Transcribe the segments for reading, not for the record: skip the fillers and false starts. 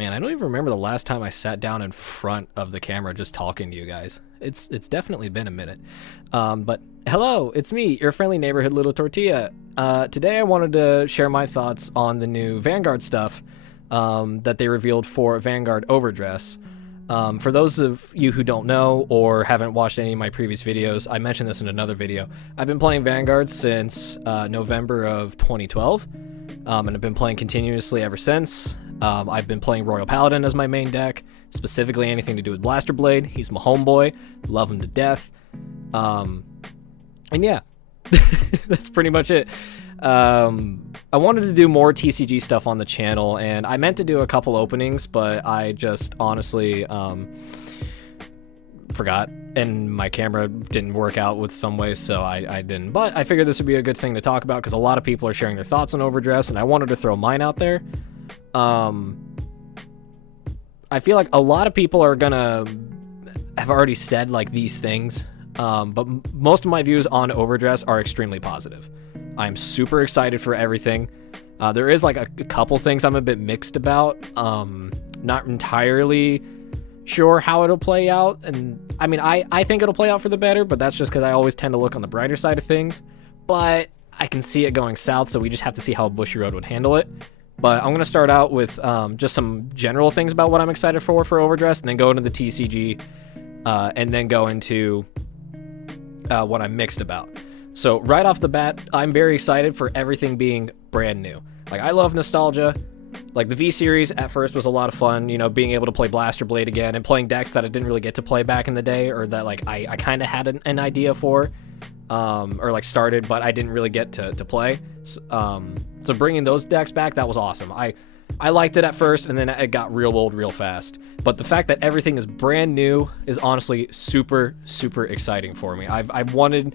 Man, I don't even remember the last time I sat down in front of the camera just talking to you guys. It's definitely been a minute. But hello, it's me, your friendly neighborhood little tortilla. Today I wanted to share my thoughts on the new Vanguard stuff that they revealed for Vanguard overdress. For those of you who don't know or haven't watched any of my previous videos, I mentioned this in another video. I've been playing Vanguard since November of 2012, and I've been playing continuously ever since. I've been playing Royal Paladin as my main deck, specifically anything to do with Blaster Blade. He's my homeboy, love him to death. And yeah, that's pretty much it. I wanted to do more TCG stuff on the channel, and I meant to do a couple openings, but I just honestly forgot, and my camera didn't work out with some ways, so I didn't. But I figured this would be a good thing to talk about because a lot of people are sharing their thoughts on overdress, and I wanted to throw mine out there. I feel like a lot of people are gonna have already said like these things, but most of my views on overdress are extremely positive. I'm super excited for everything. There is like a couple things I'm a bit mixed about. Not entirely sure how it'll play out, and I mean I think it'll play out for the better, but that's just because I always tend to look on the brighter side of things. But I can see it going south, so we just have to see how Bushiroad would handle it. But I'm going to start out with just some general things about what I'm excited for overdress, and then go into the TCG, and then go into what I'm mixed about. So right off the bat, I'm very excited for everything being brand new. Like, I love nostalgia. Like, the V-Series at first was a lot of fun, you know, being able to play Blaster Blade again and playing decks that I didn't really get to play back in the day, or that, like, I kind of had an idea for, or, like, started, but I didn't really get to play. So bringing those decks back, that was awesome. I liked it at first, and then it got real old real fast. But the fact that everything is brand new is honestly super, super exciting for me. I've wanted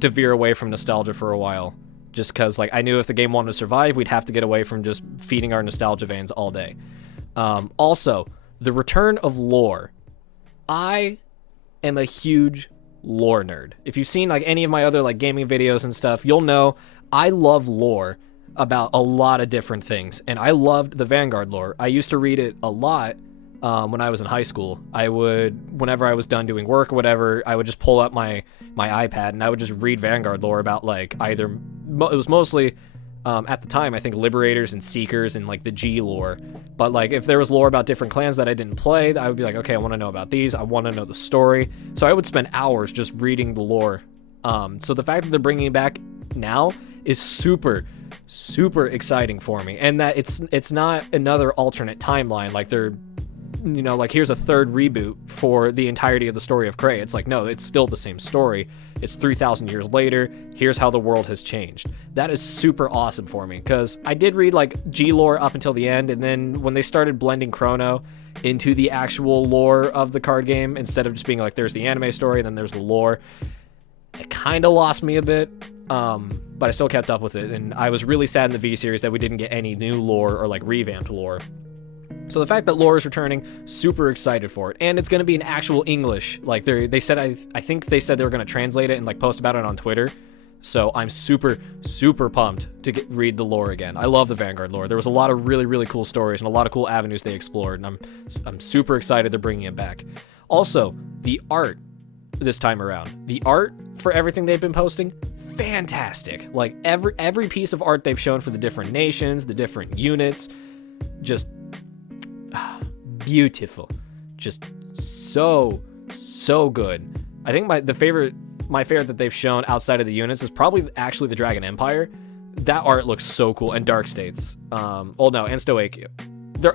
to veer away from nostalgia for a while, just because like I knew if the game wanted to survive, we'd have to get away from just feeding our nostalgia veins all day. Also, the return of lore. I am a huge lore nerd. If you've seen like any of my other like gaming videos and stuff, you'll know I love lore about a lot of different things, and I loved the Vanguard lore. I used to read it a lot when I was in high school. I would, whenever I was done doing work or whatever, I would just pull up my iPad and I would just read Vanguard lore about like either, it was mostly at the time I think Liberators and Seekers and like the G lore, but like if there was lore about different clans that I didn't play, I would be like, okay, I want to know about these, I want to know the story. So I would spend hours just reading the lore. So the fact that they're bringing it back now is super exciting for me, and that it's not another alternate timeline, like they're, you know, like here's a third reboot for the entirety of the story of Cray. It's like, no, it's still the same story. It's 3,000 years later. Here's how the world has changed. That is super awesome for me, because I did read like G lore up until the end, and then when they started blending Chrono into the actual lore of the card game, instead of just being like there's the anime story and then there's the lore, it kind of lost me a bit. But I still kept up with it, and I was really sad in the V-Series that we didn't get any new lore or like revamped lore. So the fact that lore is returning, super excited for it, and it's going to be in actual English. Like they said, I think they said they were going to translate it and like post about it on Twitter. So I'm super pumped to read the lore again. I love the Vanguard lore. There was a lot of really cool stories and a lot of cool avenues they explored, and I'm super excited they're bringing it back. Also, the art this time around, the art for everything they've been posting, fantastic. Like every piece of art they've shown for the different nations, the different units, just beautiful, just so good. I think my favorite that they've shown outside of the units is probably actually the Dragon Empire. That art looks so cool, and Dark States. And Stoichio.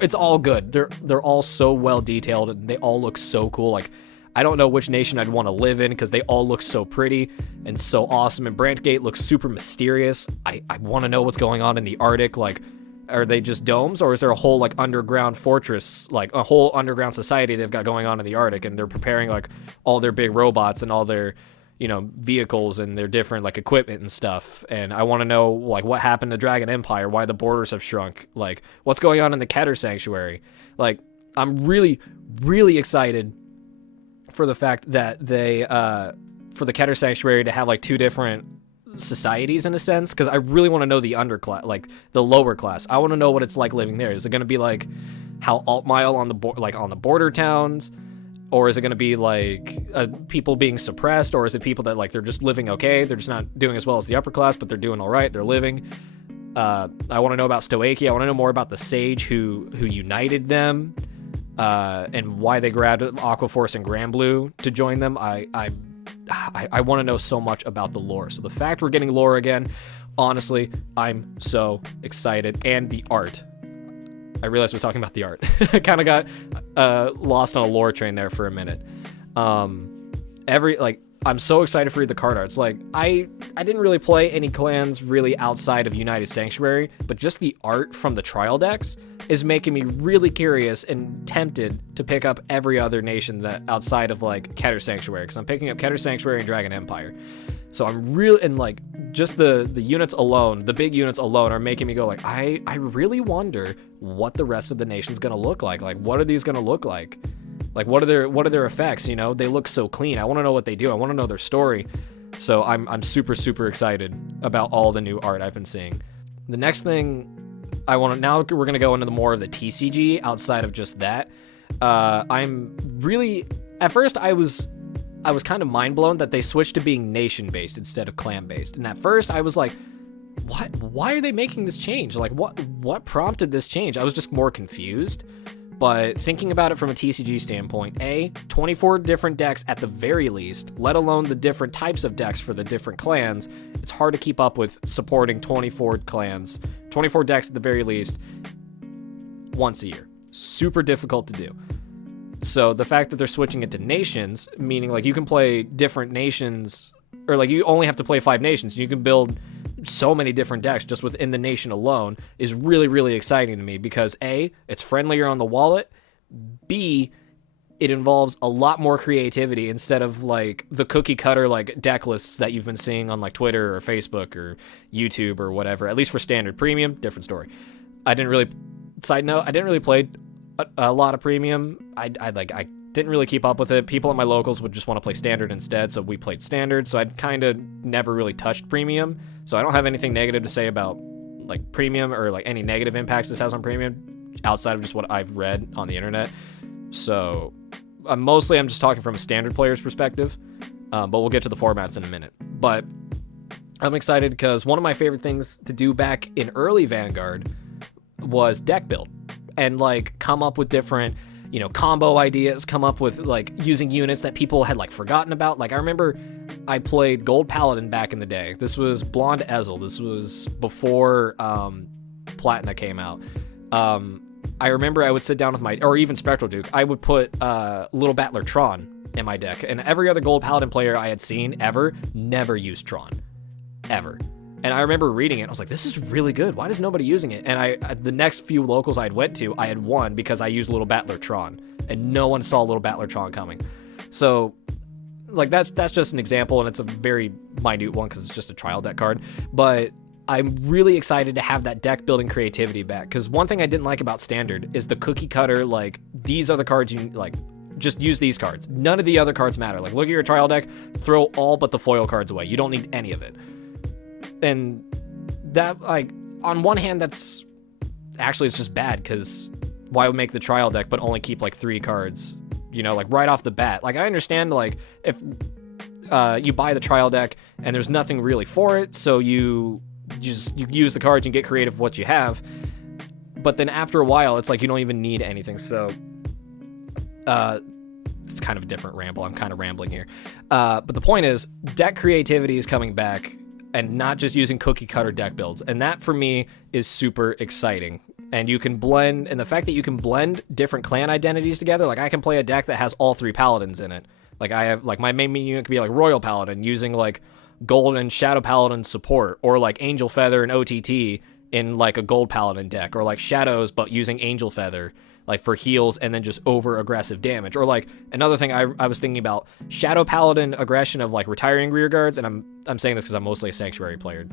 It's all good. They're all so well detailed, and they all look so cool. Like, I don't know which nation I'd want to live in because they all look so pretty and so awesome. And Brantgate looks super mysterious. I want to know what's going on in the Arctic. Like, are they just domes, or is there a whole like underground fortress, like a whole underground society they've got going on in the Arctic, and they're preparing like all their big robots and all their, you know, vehicles and their different like equipment and stuff. And I want to know like what happened to Dragon Empire, why the borders have shrunk, like what's going on in the Keter Sanctuary. Like, I'm really excited for the fact that they for the Keter Sanctuary to have like two different societies in a sense, because I really want to know the underclass, like the lower class. I want to know what it's like living there. Is it going to be like how alt mile on the on the border towns, or is it going to be like people being suppressed, or is it people that like they're just living okay, they're just not doing as well as the upper class, but they're doing all right, they're living. I want to know about Stoichi. I want to know more about the Sage who united them, and why they grabbed Aquaforce and Granblue to join them. I want to know so much about the lore. So the fact we're getting lore again, honestly, I'm so excited. And the art. I realized we're talking about the art. I kind of got lost on a lore train there for a minute. I'm so excited for the card arts. Like, I didn't really play any clans really outside of United Sanctuary, but just the art from the trial decks is making me really curious and tempted to pick up every other nation that outside of like Keter Sanctuary, because I'm picking up Keter Sanctuary and Dragon Empire. So I'm really, and like just the units alone, the big units alone are making me go like, I really wonder what the rest of the nation's gonna look like. Like, what are these gonna look like? Like, what are their effects? You know, they look so clean. I want to know what they do. I want to know their story. So I'm super, super excited about all the new art I've been seeing. The next thing now we're going to go into the more of the TCG outside of just that. I'm really, at first I was kind of mind blown that they switched to being nation based instead of clan based. And at first I was like, why are they making this change? Like, what prompted this change? I was just more confused. But thinking about it from a TCG standpoint, 24 different decks at the very least, let alone the different types of decks for the different clans, it's hard to keep up with supporting 24 clans, 24 decks at the very least, once a year. Super difficult to do. So the fact that they're switching it to nations, meaning like you can play different nations, or like you only have to play 5 nations, you can build so many different decks just within the nation alone, is really, really exciting to me because A, it's friendlier on the wallet, B, it involves a lot more creativity instead of like the cookie cutter like deck lists that you've been seeing on like Twitter or Facebook or YouTube or whatever. At least for standard. Premium, different story. Side note, I didn't really play a lot of premium. I didn't really keep up with it. People at my locals would just want to play standard instead, so we played standard. So I'd kind of never really touched premium. So I don't have anything negative to say about like premium or like any negative impacts this has on premium outside of just what I've read on the internet. So I'm just talking from a standard player's perspective, but we'll get to the formats in a minute. But I'm excited because one of my favorite things to do back in early Vanguard was deck build and like come up with different, you know, combo ideas, come up with like using units that people had like forgotten about. Like I remember I played Gold Paladin back in the day. This was Blonde Ezel. This was before Platina came out. I remember I would sit down with or even Spectral Duke, I would put Little Battler Tron in my deck. And every other Gold Paladin player I had seen ever never used Tron. Ever. And I remember reading it, I was like, this is really good. Why is nobody using it? And the next few locals I went to, I had won because I used Little Battler Tron. And no one saw Little Battler Tron coming. So, like, that's just an example, and it's a very minute one because it's just a trial deck card. But I'm really excited to have that deck building creativity back. Because one thing I didn't like about Standard is the cookie cutter, like, these are the cards you, like, just use these cards. None of the other cards matter. Like, look at your trial deck, throw all but the foil cards away. You don't need any of it. And that, like, on one hand, it's just bad, because why would make the trial deck but only keep, like, 3 cards, you know, like, right off the bat? Like, I understand, like, if you buy the trial deck and there's nothing really for it, so you use the cards and get creative with what you have, but then after a while, it's like you don't even need anything, so it's kind of a different ramble. I'm kind of rambling here. But the point is, deck creativity is coming back, and not just using cookie cutter deck builds. And that for me is super exciting. And you can blend, and the fact that you can blend different clan identities together, like I can play a deck that has all 3 paladins in it. Like I have, like my main unit could be like Royal Paladin using like Gold and Shadow Paladin support, or like Angel Feather and OTT in like a Gold Paladin deck, or like Shadows but using Angel Feather like for heals and then just over aggressive damage. Or like another thing I was thinking about, Shadow Paladin aggression of like retiring rear guards, and I'm saying this because I'm mostly a Sanctuary player,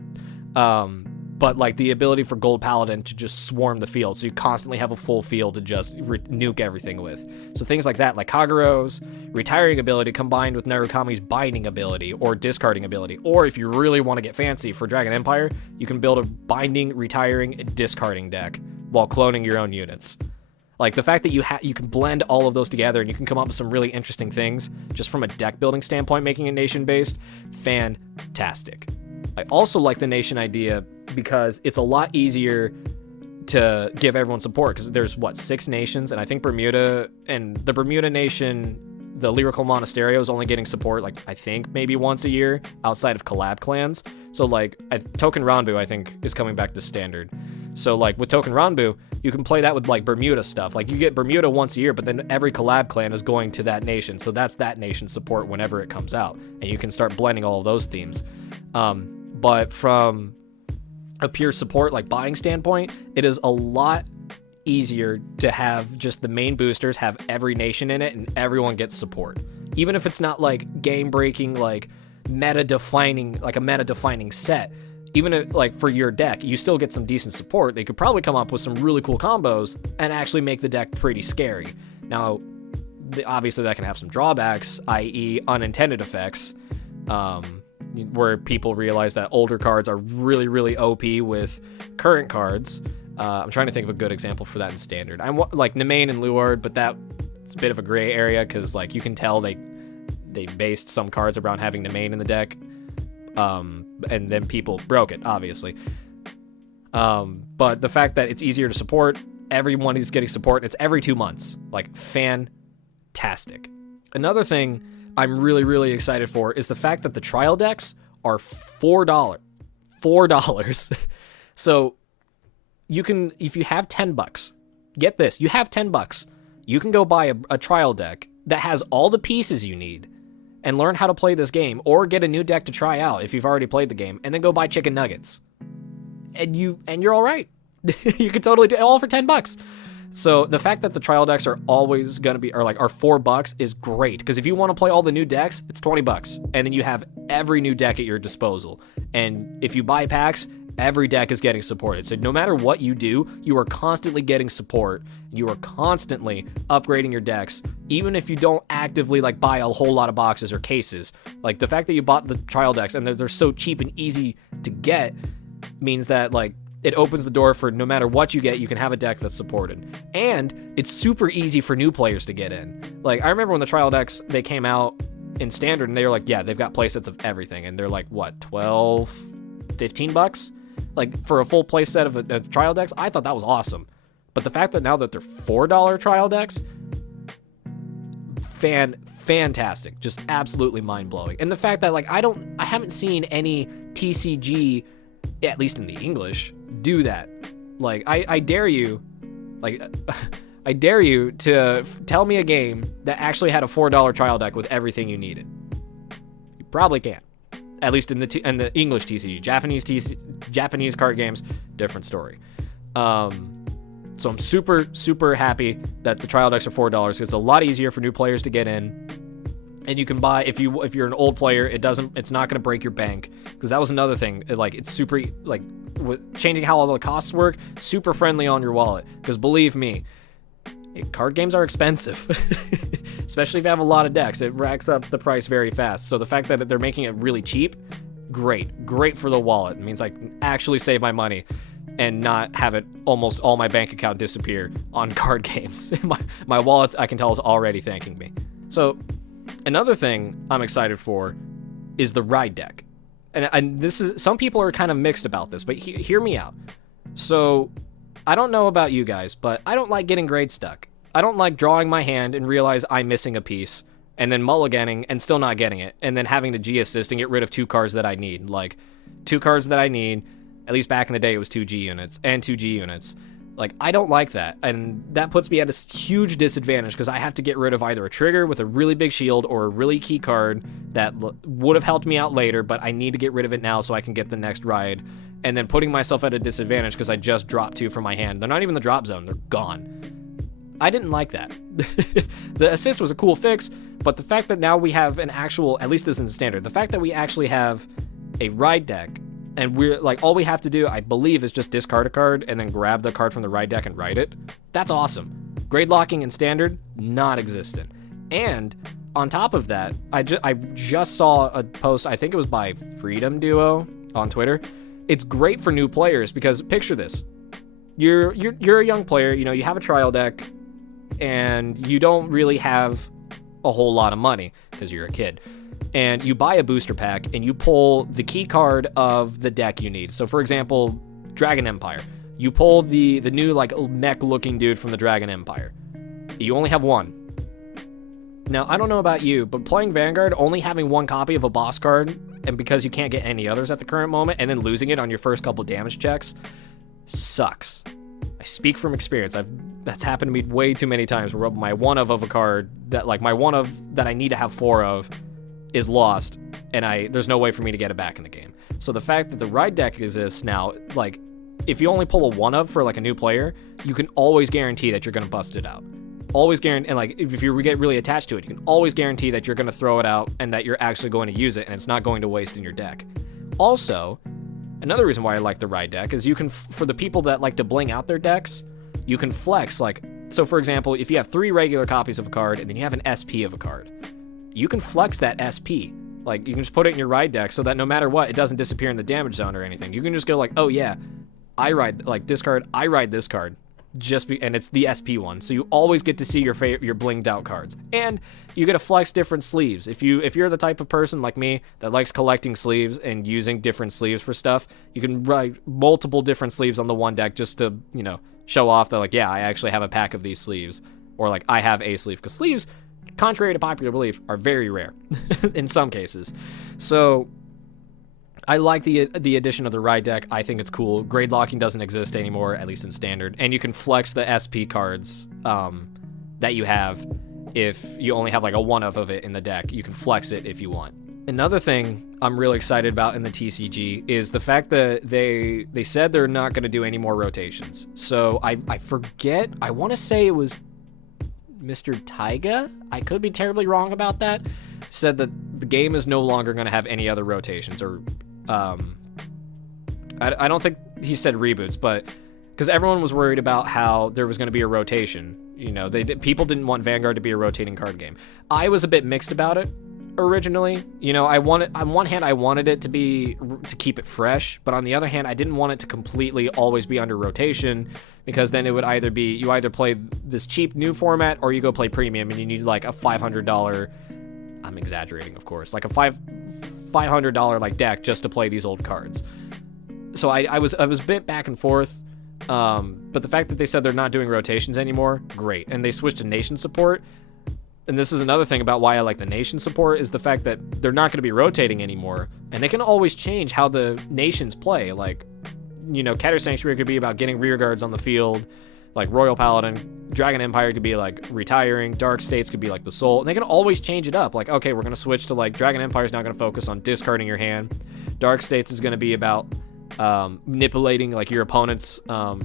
but like the ability for Gold Paladin to just swarm the field, so you constantly have a full field to just nuke everything with. So things like that, like Kagero's retiring ability combined with Narukami's binding ability or discarding ability. Or if you really want to get fancy for Dragon Empire, you can build a binding, retiring, and discarding deck while cloning your own units. Like, the fact that you can blend all of those together and you can come up with some really interesting things just from a deck building standpoint, making it nation based, fantastic. I also like the nation idea because it's a lot easier to give everyone support, because there's 6 nations, and I think Bermuda, and the Bermuda nation, the Lyrical Monasterio, is only getting support like I think maybe once a year outside of collab clans. So like Token Ranbu I think is coming back to standard. So like with Token Ranbu, you can play that with like Bermuda stuff. Like you get Bermuda once a year, but then every collab clan is going to that nation, so that's that nation support whenever it comes out, and you can start blending all of those themes. But from a pure support like buying standpoint, it is a lot easier to have just the main boosters have every nation in it and everyone gets support, even if it's not like game breaking, like meta defining set. Even if, like, for your deck, you still get some decent support. They could probably come up with some really cool combos and actually make the deck pretty scary. Now, obviously that can have some drawbacks, i.e. unintended effects, where people realize that older cards are really, really OP with current cards. I'm trying to think of a good example for that in Standard. I'm like Nemain and Luard, but it's a bit of a gray area because like you can tell they based some cards around having Nemain in the deck, and then people broke it, obviously. But the fact that it's easier to support, everyone is getting support, it's every 2 months, like fantastic. Another thing I'm really, really excited for is the fact that the trial decks are $4. So you can, if you have $10, get this, you have $10, you can go buy a trial deck that has all the pieces you need and learn how to play this game, or get a new deck to try out if you've already played the game, and then go buy chicken nuggets. And you're all right. You can totally do it all for $10. So the fact that the trial decks are always going to be, are $4 is great, because if you want to play all the new decks, it's $20, and then you have every new deck at your disposal. And if you buy packs, every deck is getting supported. So no matter what you do, you are constantly getting support. You are constantly upgrading your decks, even if you don't actively like buy a whole lot of boxes or cases. Like the fact that you bought the trial decks and they're so cheap and easy to get means that like it opens the door for no matter what you get, you can have a deck that's supported. And it's super easy for new players to get in. Like I remember when the trial decks, they came out in Standard and they were like, yeah, they've got playsets of everything. And they're like, what, $12, $15? Like for a full playset of trial decks, I thought that was awesome. But the fact that now that they're $4 trial decks, fantastic, just absolutely mind-blowing. And the fact that like I haven't seen any TCG, at least in the English, do that. Like I dare you, like I dare you to tell me a game that actually had a $4 trial deck with everything you needed. You probably can't. At least in the English TCG. Japanese card games, different story. So I'm super, super happy that the trial decks are $4. It's a lot easier for new players to get in. And you can buy, if you're an old player, it's not going to break your bank, because that was another thing. Like it's super, like with changing how all the costs work, super friendly on your wallet. Because believe me, card games are expensive, especially if you have a lot of decks. It racks up the price very fast. So the fact that they're making it really cheap, great for the wallet. It means I can actually save my money and not have it almost all my bank account disappear on card games. my wallet, I can tell, is already thanking me. So another thing I'm excited for is the ride deck. And this is, some people are kind of mixed about this, but hear me out. So I don't know about you guys, but I don't like getting grade stuck. I don't like drawing my hand and realize I'm missing a piece, and then mulliganing and still not getting it, and then having to G-assist and get rid of 2 cards that I need. Like, 2 cards that I need, at least back in the day it was 2 G units, and 2 G units. Like, I don't like that, and that puts me at a huge disadvantage, because I have to get rid of either a trigger with a really big shield or a really key card that would have helped me out later, but I need to get rid of it now so I can get the next ride, and then putting myself at a disadvantage because I just dropped 2 from my hand. They're not even in the drop zone, they're gone. I didn't like that. The assist was a cool fix, but the fact that now we have an actual, at least this is Standard, the fact that we actually have a ride deck, and we're like, all we have to do, I believe, is just discard a card and then grab the card from the ride deck and write it. That's awesome. Grade locking in Standard, not existent. And on top of that, I just saw a post, I think it was by Freedom Duo on Twitter. It's great for new players because picture this. You're a young player, you know, you have a trial deck, and you don't really have a whole lot of money because you're a kid, and you buy a booster pack and you pull the key card of the deck you need. So for example, Dragon Empire, you pull the new like mech looking dude from the Dragon Empire. You only have one. Now, I don't know about you, but playing Vanguard, only having one copy of a boss card, and because you can't get any others at the current moment, and then losing it on your first couple damage checks, sucks. I speak from experience. That's happened to me way too many times where my one of a card that like my one of that I need to have 4 of is lost, and there's no way for me to get it back in the game. So the fact that the ride deck exists now, like if you only pull a one of for like a new player, you can always guarantee that you're gonna bust it out. Always guarantee, and like if you get really attached to it, you can always guarantee that you're going to throw it out and that you're actually going to use it and it's not going to waste in your deck. Also, another reason why I like the ride deck is you can, for the people that like to bling out their decks, you can flex. Like, so for example, if you have 3 regular copies of a card and then you have an SP of a card, you can flex that SP. Like, you can just put it in your ride deck so that no matter what, it doesn't disappear in the damage zone or anything. You can just go like, oh yeah, I ride like this card, I ride this card. And it's the SP one, so you always get to see your blinged out cards, and you get to flex different sleeves. If you're the type of person like me that likes collecting sleeves and using different sleeves for stuff, you can write multiple different sleeves on the one deck just to show off that like, yeah, I actually have a pack of these sleeves, or like I have a sleeve, because sleeves, contrary to popular belief, are very rare in some cases. So I like the addition of the ride deck. I think it's cool. Grade locking doesn't exist anymore, at least in standard, and you can flex the SP cards that you have. If you only have like a one of it in the deck, you can flex it if you want. Another thing I'm really excited about in the TCG is the fact that they said they're not going to do any more rotations. So I forget, I want to say it was Mr. Taiga, I could be terribly wrong about that, said that the game is no longer going to have any other rotations, or I don't think he said reboots, but because everyone was worried about how there was going to be a rotation. People didn't want Vanguard to be a rotating card game. I was a bit mixed about it originally. On one hand, I wanted it to keep it fresh, but on the other hand, I didn't want it to completely always be under rotation, because then it would either be you either play this cheap new format or you go play premium, and you need like a $500. I'm exaggerating, of course, like a $500 like deck just to play these old cards. So I was a bit back and forth, but the fact that they said they're not doing rotations anymore, great. And they switched to nation support, and this is another thing about why I like the nation support, is the fact that they're not going to be rotating anymore, and they can always change how the nations play. Like, Keter Sanctuary could be about getting rear guards on the field, like Royal Paladin. Dragon Empire could be like retiring. Dark States could be like the Soul, and they can always change it up. Like, okay, we're going to switch to like Dragon Empire is now going to focus on discarding your hand. Dark States is going to be about manipulating like your opponent's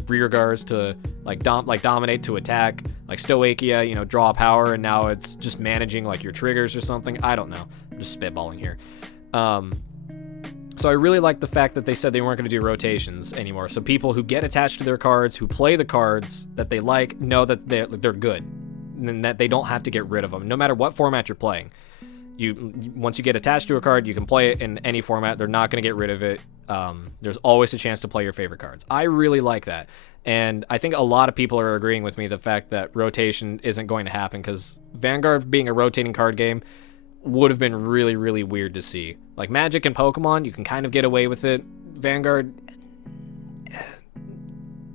rear guards to dominate to attack. Like Stoichia, draw power, and now it's just managing like your triggers or something. I don't know. I'm just spitballing here. So I really like the fact that they said they weren't going to do rotations anymore. So people who get attached to their cards, who play the cards that they like, know that they're good, and that they don't have to get rid of them, no matter what format you're playing. Once you get attached to a card, you can play it in any format. They're not going to get rid of it. There's always a chance to play your favorite cards. I really like that. And I think a lot of people are agreeing with me, the fact that rotation isn't going to happen, because Vanguard being a rotating card game would have been really, really weird to see. Like Magic and Pokemon, you can kind of get away with it. Vanguard,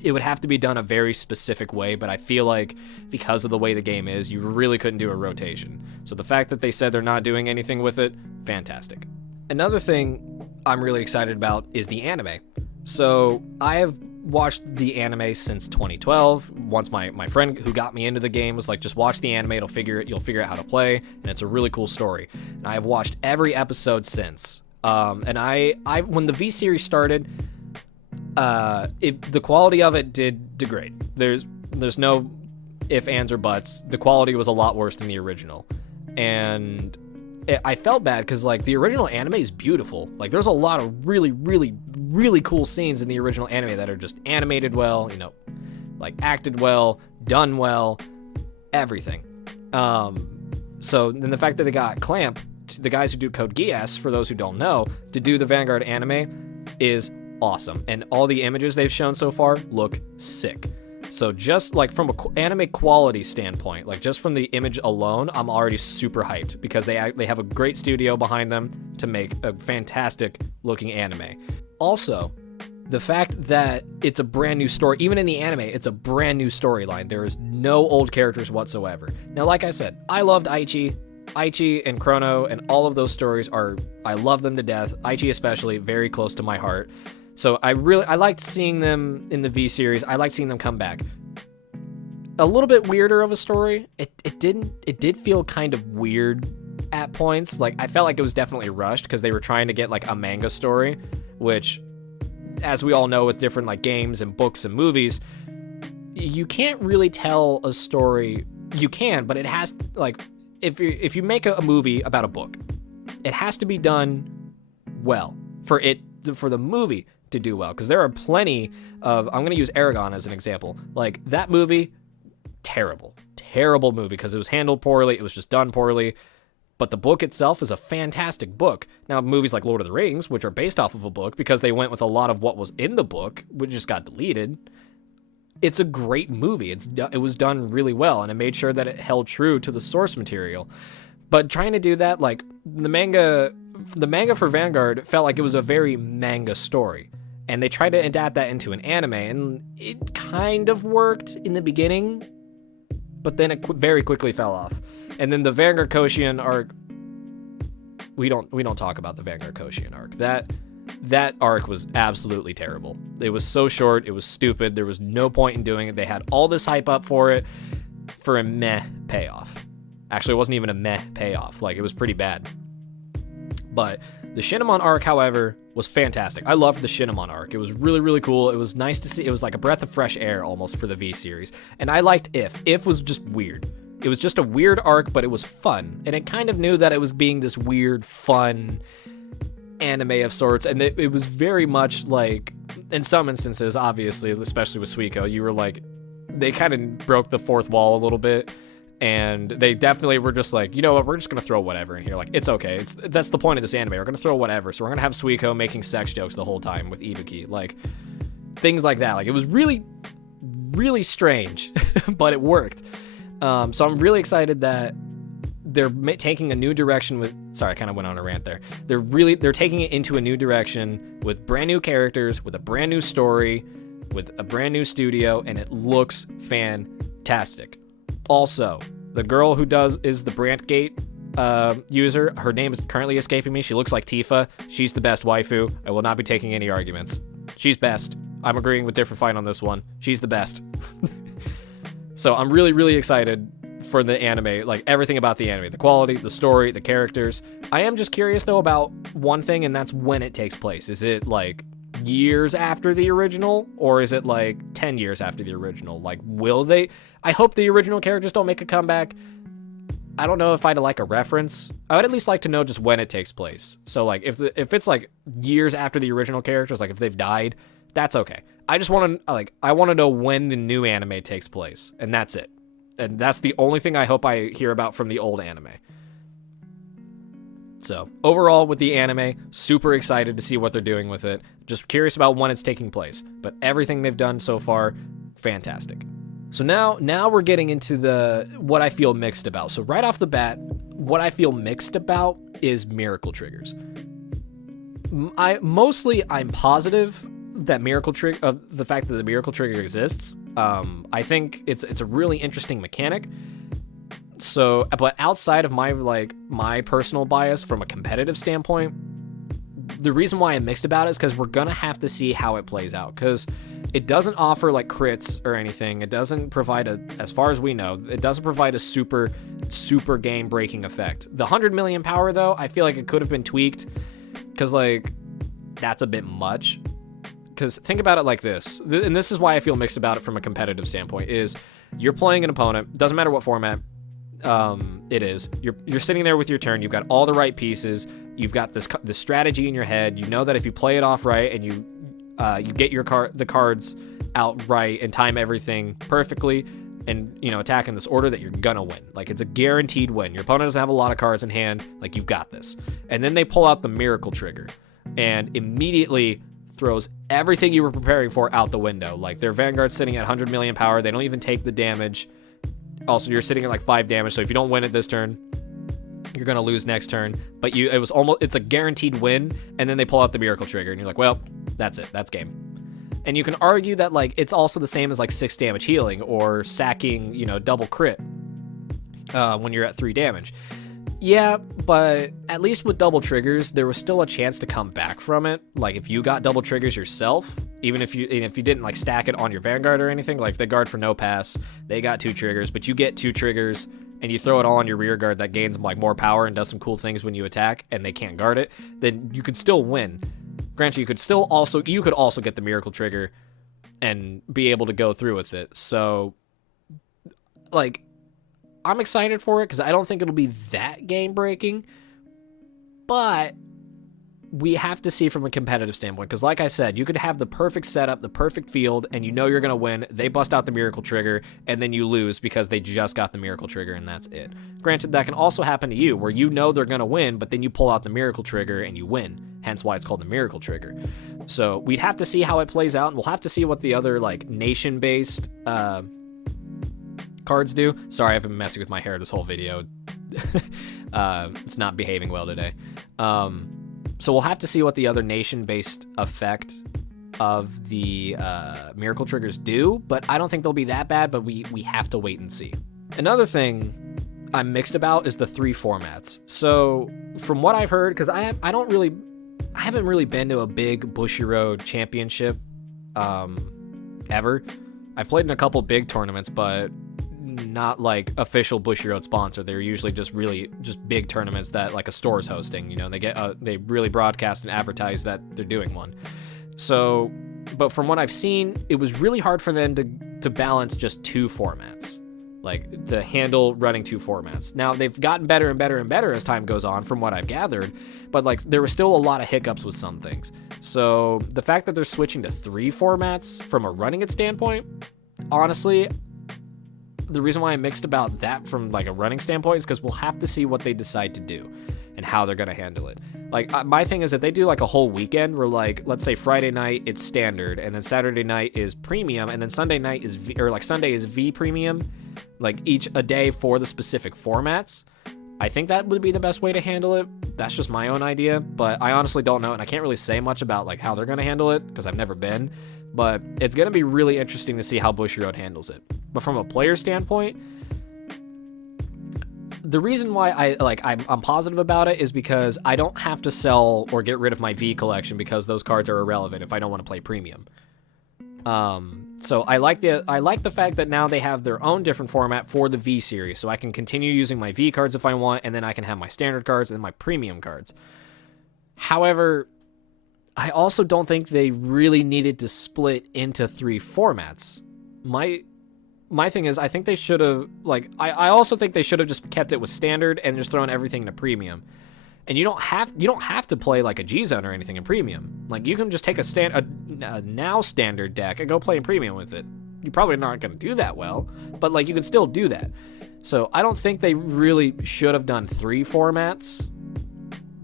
it would have to be done a very specific way, but I feel like because of the way the game is, you really couldn't do a rotation. So the fact that they said they're not doing anything with it, fantastic. Another thing I'm really excited about is the anime. So I have watched the anime since 2012. Once my friend who got me into the game was like, just watch the anime, you'll figure out how to play, and it's a really cool story. And I have watched every episode since. And I when the V series started, the quality of it did degrade. There's no ifs, ands, or buts. The quality was a lot worse than the original, and I felt bad because like the original anime is beautiful. Like there's a lot of really, really, really cool scenes in the original anime that are just animated well, like acted well, done well, everything. So then the fact that they got Clamp, the guys who do Code Geass, for those who don't know, to do the Vanguard anime is awesome. And all the images they've shown so far look sick. So just like from a anime quality standpoint, like just from the image alone, I'm already super hyped because they have a great studio behind them to make a fantastic looking anime. Also, the fact that it's a brand new story, even in the anime, it's a brand new storyline. There is no old characters whatsoever. Now, like I said, I loved Aichi and Chrono, and all of those stories I love them to death. Aichi especially, very close to my heart. So I liked seeing them in the V series. I liked seeing them come back. A little bit weirder of a story. It did feel kind of weird at points. Like, I felt like it was definitely rushed because they were trying to get like a manga story, which, as we all know with different like games and books and movies, you can't really tell a story. You can, but it has, like, if you make a movie about a book, it has to be done well for the movie to do well, because there are plenty of, I'm going to use Aragon as an example. Like, that movie, terrible movie because it was handled poorly, it was just done poorly, but the book itself is a fantastic book. Now, movies like Lord of the Rings, which are based off of a book because they went with a lot of what was in the book, which just got deleted, it's a great movie. It was done really well, and it made sure that it held true to the source material. But trying to do that, like, the manga for Vanguard felt like it was a very manga story, and they tried to adapt that into an anime, and it kind of worked in the beginning, but then it very quickly fell off. And then the Vanguard Koshien arc, we don't talk about the Vanguard Koshien arc. That arc was absolutely terrible. It was so short, it was stupid, there was no point in doing it. They had all this hype up for it for a meh payoff. Actually, it wasn't even a meh payoff. Like, it was pretty bad. But the Shinamon arc, however, was fantastic. I loved the Shinamon arc. It was really, really cool. It was nice to see. It was like a breath of fresh air almost for the V series. And I liked If. If was just weird. It was just a weird arc, but it was fun. And it kind of knew that it was being this weird, fun anime of sorts. And it was very much like, in some instances, obviously, especially with Suiko, you were like, they kind of broke the fourth wall a little bit. And they definitely were just like, you know what, we're just going to throw whatever in here. Like, it's okay. That's the point of this anime. We're going to throw whatever. So we're going to have Suiko making sex jokes the whole time with Ibuki. Like, things like that. Like, it was really, really strange, but it worked. So I'm really excited that they're taking a new direction with... Sorry, I kind of went on a rant there. They're taking it into a new direction with brand new characters, with a brand new story, with a brand new studio, and it looks fantastic. Also, the girl who is the Brantgate user, her name is currently escaping me. She looks like Tifa. She's the best waifu. I will not be taking any arguments. She's best. I'm agreeing with Different Fight on this one. She's the best. So I'm really, really excited for the anime, like everything about the anime, the quality, the story, the characters. I am just curious though about one thing, and that's when it takes place. Is it like years after the original, or is it like 10 years after the original? Like, will they... I hope the original characters don't make a comeback. I don't know if I'd like a reference. I would at least like to know just when it takes place. So like if it's like years after the original characters, like if they've died, that's okay. I just want to I want to know when the new anime takes place, and that's it. And that's the only thing I hope I hear about from the old anime. So overall, with the anime, super excited to see what they're doing with it. Just curious about when it's taking place. But everything they've done so far, fantastic. So now we're getting into what I feel mixed about. So right off the bat, what I feel mixed about is miracle triggers. I'm positive that the fact that the miracle trigger exists. I think it's a really interesting mechanic. So, but outside of my personal bias from a competitive standpoint, the reason why I'm mixed about it is because we're gonna have to see how it plays out, because it doesn't offer like crits or anything. It doesn't provide as far as we know, it doesn't provide a super game breaking effect. The 100 million power though, I feel like it could have been tweaked, because like that's a bit much. Because think about it like this, and this is why I feel mixed about it from a competitive standpoint, is you're playing an opponent, doesn't matter what format it is, you're sitting there with your turn, you've got all the right pieces, you've got this strategy in your head, you know that if you play it off right and you get the cards out right and time everything perfectly, and attack in this order, that you're gonna win. Like, it's a guaranteed win. Your opponent doesn't have a lot of cards in hand, like, you've got this. And then they pull out the miracle trigger, and immediately throws everything you were preparing for out the window. Like, their Vanguard's sitting at 100 million power. They don't even take the damage. Also, you're sitting at like 5 damage, so if you don't win it this turn, you're gonna lose next turn. But it's a guaranteed win, and then they pull out the miracle trigger, and you're like, well, that's it, that's game. And you can argue that like it's also the same as like 6 damage healing or sacking, you know, double crit when you're at 3 damage. Yeah, but at least with double triggers, there was still a chance to come back from it. Like, if you got double triggers yourself, even if you didn't like stack it on your Vanguard or anything, like they guard for no pass, they got 2 triggers, but you get 2 triggers and you throw it all on your rear guard that gains like more power and does some cool things when you attack, and they can't guard it, then you could still win. Granted, you could also get the miracle trigger and be able to go through with it. So, like, I'm excited for it because I don't think it'll be that game-breaking, but we have to see from a competitive standpoint, because like I said, you could have the perfect setup, the perfect field, and you know you're going to win. They bust out the miracle trigger, and then you lose because they just got the miracle trigger, and that's it. Granted, that can also happen to you, where you know they're going to win, but then you pull out the miracle trigger and you win, hence why it's called the miracle trigger. So we'd have to see how it plays out, and we'll have to see what the other like nation-based cards do. Sorry, I've been messing with my hair this whole video. It's not behaving well today. So we'll have to see what the other nation-based effect of the miracle triggers do, but I don't think they'll be that bad, but we have to wait and see. Another thing I'm mixed about is the 3 formats. So from what I've heard, because I haven't really been to a big Bushiroad championship ever. I've played in a couple big tournaments, but not like official Bushiroad sponsor. They're usually just big tournaments that like a store is hosting. You know, they really broadcast and advertise that they're doing one. So, but from what I've seen, it was really hard for them to balance just 2 formats, like to handle running 2 formats. Now they've gotten better and better and better as time goes on, from what I've gathered, but like there were still a lot of hiccups with some things. So the fact that they're switching to 3 formats from a running it standpoint, honestly, the reason why I'm mixed about that from like a running standpoint is because we'll have to see what they decide to do and how they're going to handle it. Like, my thing is, if they do like a whole weekend where like, let's say Friday night it's standard, and then Saturday night is premium, and then Sunday night is Sunday is V premium, like each a day for the specific formats, I think that would be the best way to handle it. That's just my own idea, but I honestly don't know, and I can't really say much about like how they're going to handle it because I've never been. But it's going to be really interesting to see how Bushiroad handles it. But from a player standpoint, the reason why I'm positive about it is because I don't have to sell or get rid of my V collection because those cards are irrelevant if I don't want to play premium. So I like the fact that now they have their own different format for the V series, so I can continue using my V cards if I want, and then I can have my standard cards and my premium cards. However, I also don't think they really needed to split into 3 formats. My thing is, I think they should have, like, I also think they should have just kept it with standard and just thrown everything into premium. And you don't have to play like a G-Zone or anything in premium. Like, you can just take a now standard deck and go play in premium with it. You're probably not going to do that well, but like you can still do that. So I don't think they really should have done 3 formats.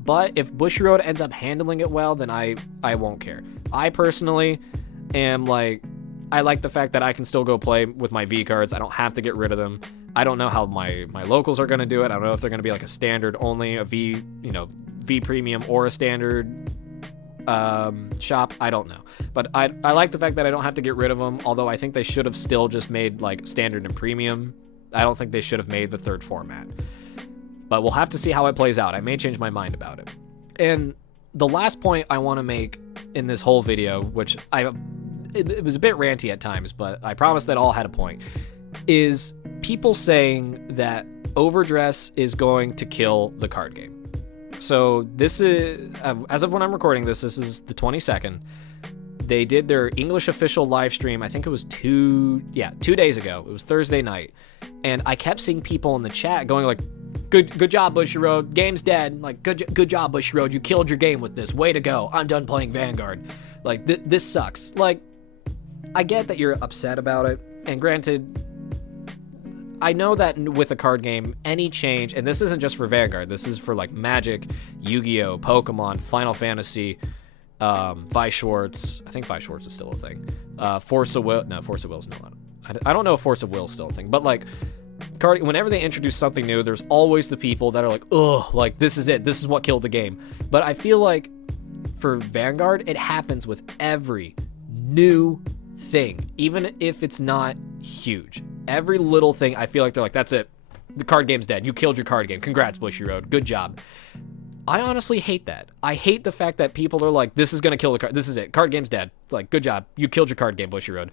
But if Bushiroad ends up handling it well, then I won't care. I personally am like, I like the fact that I can still go play with my V cards. I don't have to get rid of them. I don't know how my locals are going to do it. I don't know if they're going to be like a standard only, a V, V premium or a standard shop. I don't know. But I like the fact that I don't have to get rid of them, although I think they should have still just made like standard and premium. I don't think they should have made the 3rd format. But we'll have to see how it plays out. I may change my mind about it. And the last point I want to make in this whole video, which it was a bit ranty at times, but I promise that all had a point, is people saying that overdress is going to kill the card game. So this is, as of when I'm recording this is the 22nd. They did their English official live stream. I think it was 2 days ago. It was Thursday night. And I kept seeing people in the chat going like, Good job, Bushiroad. Game's dead. Like, good job, Bushiroad. You killed your game with this. Way to go. I'm done playing Vanguard. Like, this sucks. Like, I get that you're upset about it. And granted, I know that with a card game, any change, and this isn't just for Vanguard. This is for, like, Magic, Yu-Gi-Oh!, Pokemon, Final Fantasy, Vi Schwartz. I think Vi Schwartz is still a thing. Force of Will. No, Force of Will's not. I don't know if Force of Will is still a thing, but like, whenever they introduce something new, there's always the people that are like, ugh, like this is it. This is what killed the game. But I feel like for Vanguard, it happens with every new thing, even if it's not huge. Every little thing, I feel like they're like, that's it. The card game's dead. You killed your card game. Congrats, Bushy Road. Good job. I honestly hate that. I hate the fact that people are like, this is going to kill the card. This is it. Card game's dead. Like, good job. You killed your card game, Bushy Road.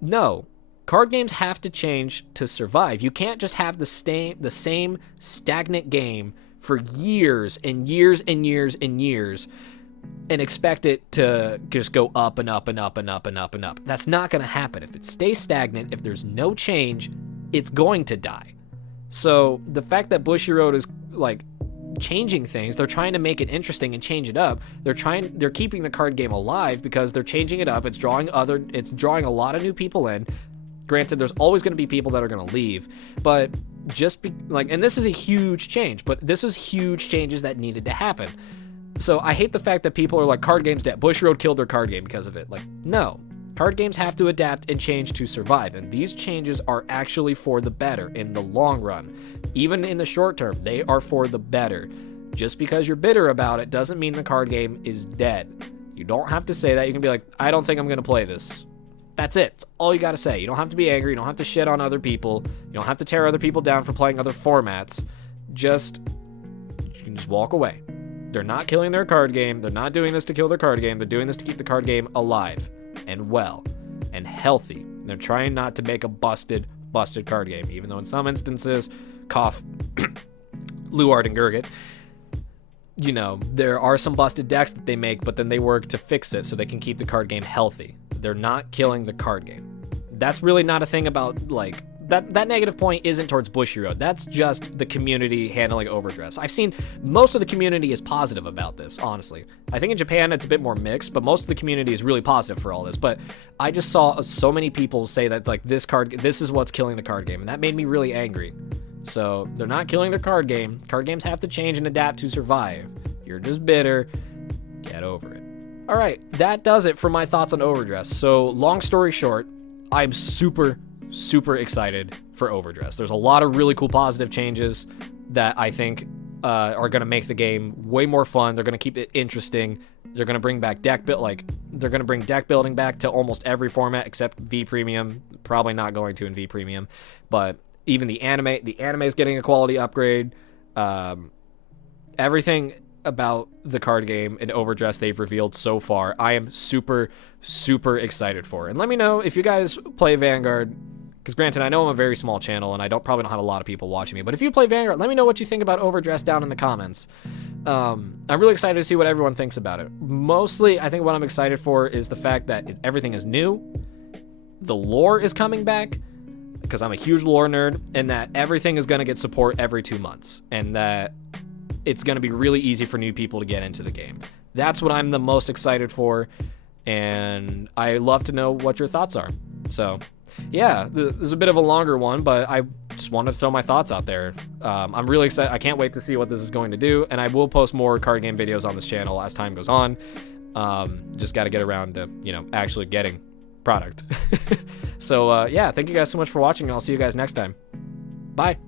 No. Card games have to change to survive. You can't just have the same stagnant game for years and years and years and years and expect it to just go up and up and up and up and up and up. That's not going to happen. If it stays stagnant, if there's no change, it's going to die. So the fact that Bushy Road is like changing things, they're trying to make it interesting and change it up. They're keeping the card game alive because they're changing it up. It's drawing a lot of new people in. Granted, there's always going to be people that are going to leave, but and this is a huge change, but this is huge changes that needed to happen. So I hate the fact that people are like, card game's dead. Bushy Road killed their card game because of it. Like, no. Card games have to adapt and change to survive, and these changes are actually for the better in the long run. Even in the short term, they are for the better. Just because you're bitter about it doesn't mean the card game is dead. You don't have to say that. You can be like, I don't think I'm going to play this. That's it. That's all you got to say. You don't have to be angry. You don't have to shit on other people. You don't have to tear other people down for playing other formats. You can just walk away. They're not killing their card game. They're not doing this to kill their card game. They're doing this to keep the card game alive and well and healthy. And they're trying not to make a busted card game, even though in some instances, cough, Luard and Gurgit, there are some busted decks that they make, but then they work to fix it so they can keep the card game healthy. They're not killing the card game. That's really not a thing about, like, that negative point isn't towards Bushy Road. That's just the community handling overdress. I've seen most of the community is positive about this, honestly. I think in Japan it's a bit more mixed, but most of the community is really positive for all this. But I just saw so many people say that, like, this is what's killing the card game, and that made me really angry. So they're not killing their card game. Card games have to change and adapt to survive. You're just bitter. Get over it. All right, that does it for my thoughts on overdress. So long story short, I'm super excited for overdress. There's a lot of really cool positive changes that I think are going to make the game way more fun. They're going to keep it interesting. They're going to bring back deck building back to almost every format except V Premium. Probably not going to in V Premium, but even the anime is getting a quality upgrade. Everything about the card game and overdress they've revealed so far, I am super excited for. And let me know if you guys play Vanguard, because granted, I know I'm a very small channel and I probably don't have a lot of people watching me, but if you play Vanguard, let me know what you think about overdress down in the comments. I'm really excited to see what everyone thinks about it. Mostly, I think what I'm excited for is the fact that everything is new, the lore is coming back, because I'm a huge lore nerd, and that everything is going to get support every 2 months, and that it's going to be really easy for new people to get into the game. That's what I'm the most excited for, and I love to know what your thoughts are. So, yeah, this is a bit of a longer one, but I just wanted to throw my thoughts out there. I'm really excited. I can't wait to see what this is going to do, and I will post more card game videos on this channel as time goes on. Just got to get around to, actually getting product. So, yeah, thank you guys so much for watching, and I'll see you guys next time. Bye.